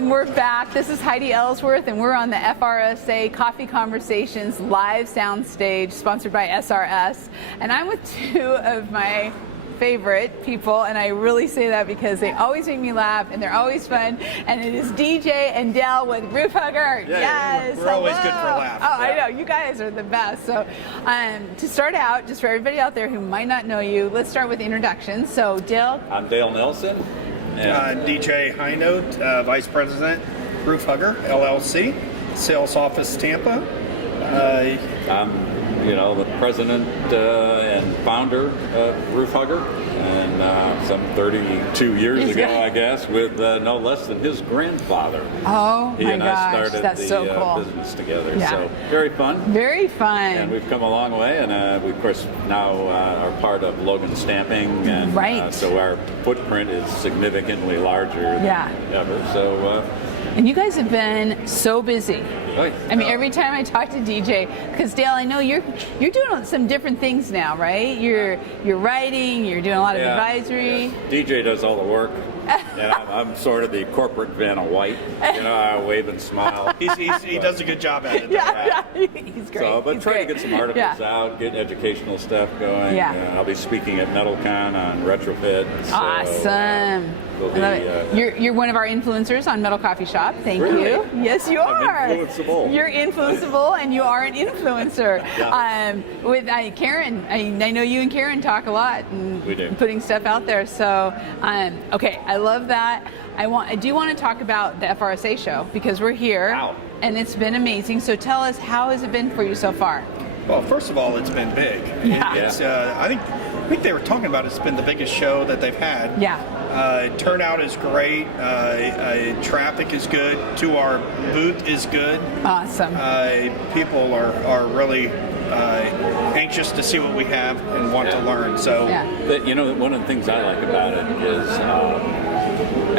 and we're back. This is Heidi Ellsworth, and we're on the FRSA Coffee Conversations live soundstage, sponsored by SRS. And I'm with two of my favorite people, and I really say that because they always make me laugh, and they're always fun. And it is DJ and Dell with RoofHugger. Yes, we're always good for a laugh. Oh, yeah. I know, you guys are the best. So, to start out, just for everybody out there who might not know you, let's start with introductions. So, Dale. I'm Dale Nelson. DJ Highnote, Vice President, RoofHugger, LLC, Sales Office, Tampa. I'm, the president and founder of RoofHugger, and some 32 years ago, I guess, with no less than his grandfather. Oh, he my and gosh, I started that's the so cool. business together. Yeah. So very fun. Very fun. And we've come a long way, and we, of course, now are part of Logan Stamping, and right. So our footprint is significantly larger than ever. So. And you guys have been so busy. Right. I mean, every time I talk to DJ, because Dale, I know you're doing some different things now, right? You're writing, you're doing a lot of advisory. Yeah. DJ does all the work, and I'm sort of the corporate Vanna White. I wave and smile. He does a good job at it. Yeah, he's great. So, but he's trying great. to get some articles out, get educational stuff going. Yeah. I'll be speaking at MetalCon on retrofit. So, awesome. We'll be, I love it. You're one of our influencers on Metal Coffee Shop. Thank really? you. Yes, you are. I'm influenceable. You're influenceable, and you are an influencer. Yeah. With Karen, I know you and Karen talk a lot, and we do. Putting stuff out there. So, okay, I love that. I do want to talk about the FRSA show because we're here, and it's been amazing. So tell us, how has it been for you so far? Well, first of all, it's been big. Yeah. It's, I think they were talking about it's been the biggest show that they've had. Yeah. Turnout is great. Traffic is good. To our booth is good. Awesome. People are really anxious to see what we have and want to learn. So, one of the things I like about it is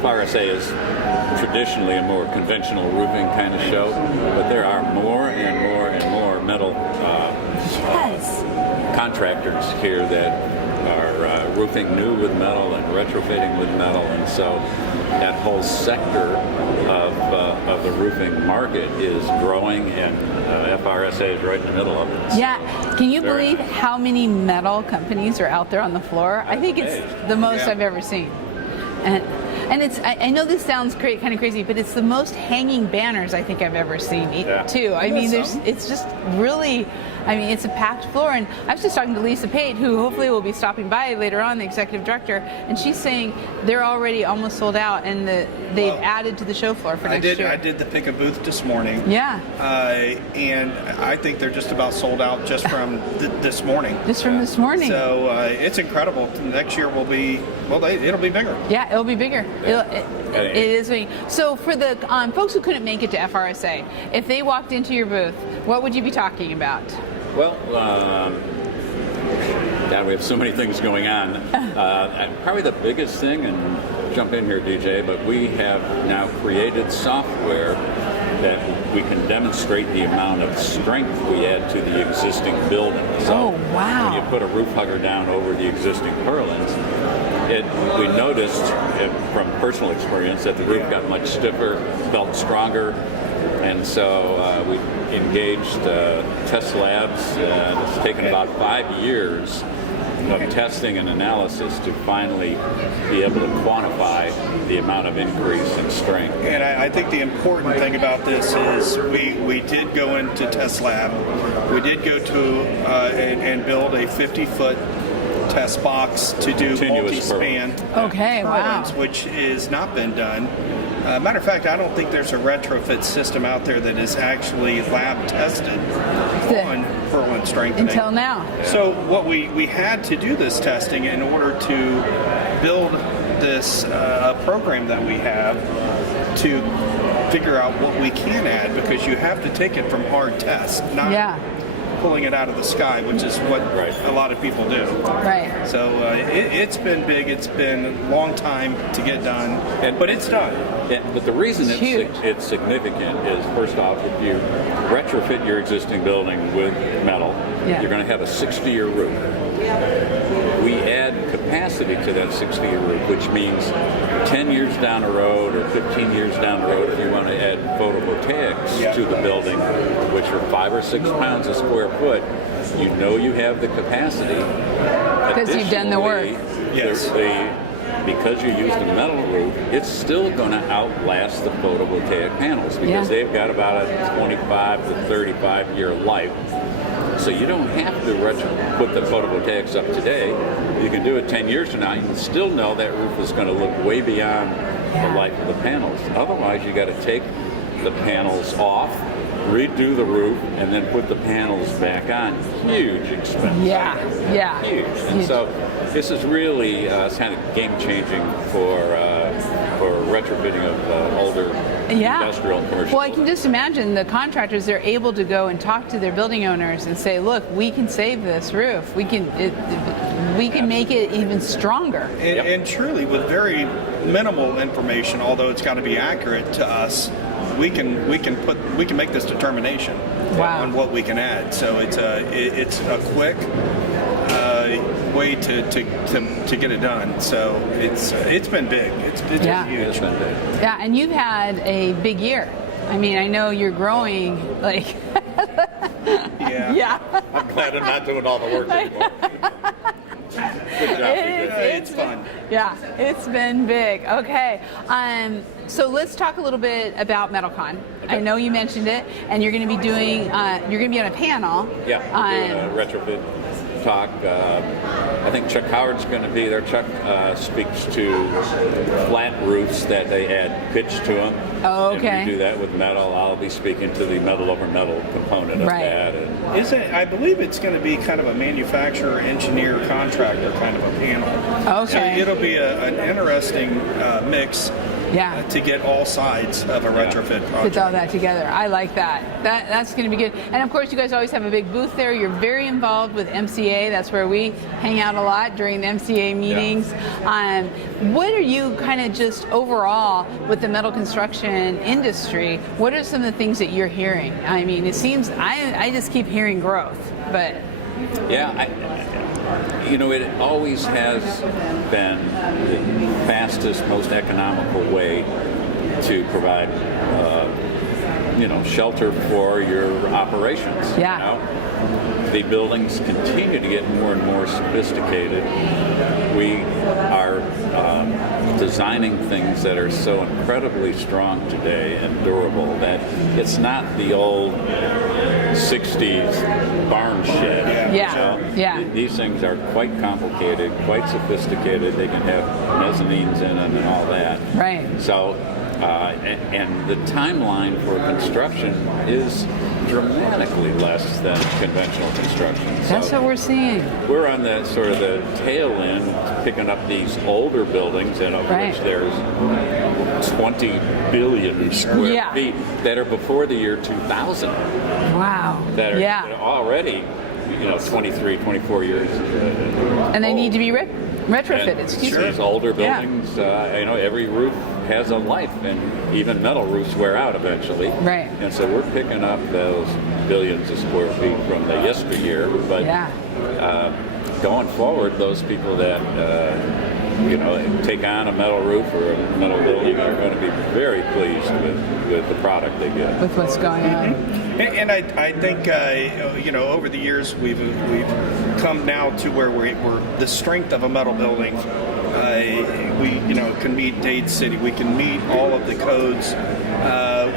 FRSA is traditionally a more conventional roofing kind of show, but there are more and more and more metal contractors here that are roofing new with metal and retrofitting with metal, and so that whole sector of the roofing market is growing, and FRSA is right in the middle of it. Yeah, can you believe how many metal companies are out there on the floor? I think it's the most I've ever seen. And it's, I know this sounds kind of crazy, but it's the most hanging banners I think I've ever seen too. I mean, it's just really, it's a packed floor. And I was just talking to Lisa Pate, who hopefully will be stopping by later on, the executive director, and she's saying they're already almost sold out, and they've added to the show floor for next year. I did the pick a booth this morning. Yeah. And I think they're just about sold out just from this morning. Just from this morning. So it's incredible. Next year will be, it'll be bigger. Yeah, it'll be bigger. It is big. So for the folks who couldn't make it to FRSA, if they walked into your booth, what would you be talking about? Well, we have so many things going on. Probably the biggest thing, and jump in here, DJ, but we have now created software that we can demonstrate the amount of strength we add to the existing building. So when you put a roof hugger down over the existing purlins, we noticed from personal experience that the roof got much stiffer, felt stronger, and so we engaged test labs, and it's taken about 5 years of testing and analysis to finally be able to quantify the amount of increase in strength. And I think the important thing about this is we did go into test lab. We did go to and build a 50-foot test box to do multi-span purlins, which has not been done. Matter of fact, I don't think there's a retrofit system out there that is actually lab tested on purlin strengthening. Until now. So what we had to do this testing in order to build this program that we have to figure out what we can add, because you have to take it from hard tests, not pulling it out of the sky, which is what a lot of people do. Right. So it's been big. It's been a long time to get done, but it's done. But the reason it's significant is, first off, if you retrofit your existing building with metal, you're going to have a 60-year roof. We add capacity to that 60-year roof, which means 10 years down the road or 15 years down the road, if you want to add photovoltaics to the building, which are 5 or 6 pounds a square foot, you know you have the capacity. Because you've done the work. Yes. Because you used a metal roof, it's still going to outlast the photovoltaic panels because they've got about a 25 to 35 year life. So you don't have to put the photovoltaics up today. You can do it 10 years from now. You can still know that roof is going to look way beyond the life of the panels. Otherwise, you got to take the panels off, redo the roof, and then put the panels back on. Huge expense. Yeah. Huge. And so this is really kind of game-changing for retrofitting of older industrial and commercial. Well, I can just imagine the contractors, they're able to go and talk to their building owners and say, look, we can save this roof. We can make it even stronger. And truly, with very minimal information, although it's got to be accurate to us, we can make this determination on what we can add. So it's a quick way to get it done. So it's been big. It's huge. It's been big. Yeah, and you've had a big year. I mean, I know you're growing like. Yeah. I'm glad I'm not doing all the work anymore. Good job. It's fun. Yeah, it's been big. Okay, so let's talk a little bit about MetalCon. Okay. I know you mentioned it, and you're going to be doing. You're going to be on a panel. Yeah, we're doing a retrofit talk. I think Chuck Howard's going to be there. Chuck speaks to flat roofs that they add pitch to them. Oh, okay. And we do that with metal. I'll be speaking to the metal over metal component of that. And I believe it's going to be kind of a manufacturer, engineer, contractor kind of a panel. Okay. So it'll be an interesting mix. To get all sides of a retrofit project. Put all that together. I like that. That's going to be good. And of course, you guys always have a big booth there. You're very involved with MCA. That's where we hang out a lot during the MCA meetings. What are you kind of just overall with the metal construction industry? What are some of the things that you're hearing? I mean, it seems I just keep hearing growth, but it always has been the fastest, most economical way to provide, shelter for your operations. The buildings continue to get more and more sophisticated. We are designing things that are so incredibly strong today and durable that it's not the old 60s barn shed. These things are quite complicated, quite sophisticated. They can have mezzanines in them and all that. Right. So, and the timeline for construction is dramatically less than conventional construction. That's what we're seeing. We're on the sort of the tail end, picking up these older buildings, and of which there's 20 billion square feet that are before the year 2000. Wow. That are already, 23, 24 years. And they need to be retrofitted. These older buildings, every roof has a life, and even metal roofs wear out eventually. Right. And so we're picking up those billions of square feet from the yesteryear. But going forward, those people that take on a metal roof or a metal building are going to be very pleased with the product they get. With what's going on. And I think over the years we've come now to where we're the strength of a metal building. We can meet Dade City. We can meet all of the codes.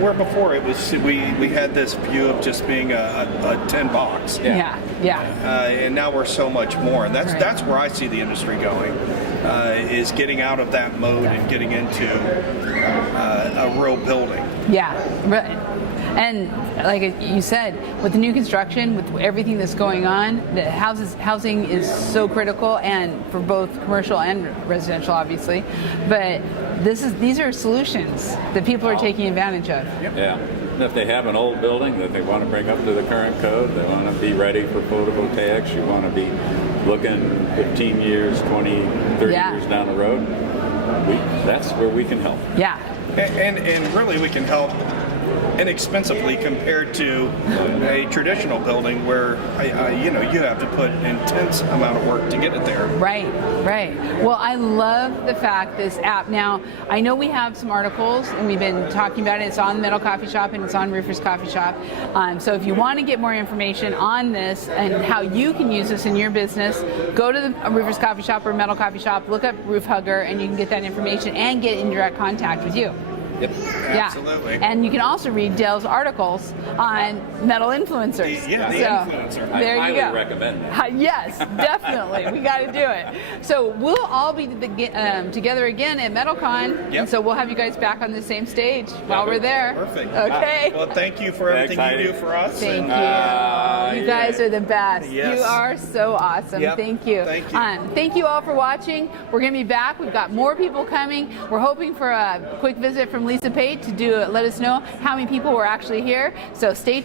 Where before it was we had this view of just being a tin box. And now we're so much more, and that's where I see the industry going. Is getting out of that mode and getting into a real building. And like you said, with the new construction, with everything that's going on, the housing is so critical, and for both commercial and residential, obviously. But these are solutions that people are taking advantage of. If they have an old building that they want to bring up to the current code, they want to be ready for photovoltaics, you want to be looking 15 years, 20, 30 years down the road, that's where we can help. And really we can help inexpensively compared to a traditional building where you have to put intense amount of work to get it there. Right. Well, I love the fact this app. Now, I know we have some articles and we've been talking about it. It's on Metal Coffee Shop and it's on Roofers Coffee Shop. So if you want to get more information on this and how you can use this in your business, go to the Roofers Coffee Shop or Metal Coffee Shop, look up RoofHugger, and you can get that information and get in direct contact with you. Yep. Yeah. Absolutely. And you can also read Dale's articles on metal influencers. The influencer. There I you go. highly recommend that. Yes, definitely. We got to do it. So we'll all be together again at MetalCon. Yep. And so we'll have you guys back on the same stage while we're there. Perfect. Okay. Well, thank you for everything you do for us. Thank you. You guys are the best. Yes. You are so awesome. Yep. Thank you. Thank you. Thank you all for watching. We're going to be back. We've got more people coming. We're hoping for a quick visit from Lisa Pate to let us know how many people were actually here. So stay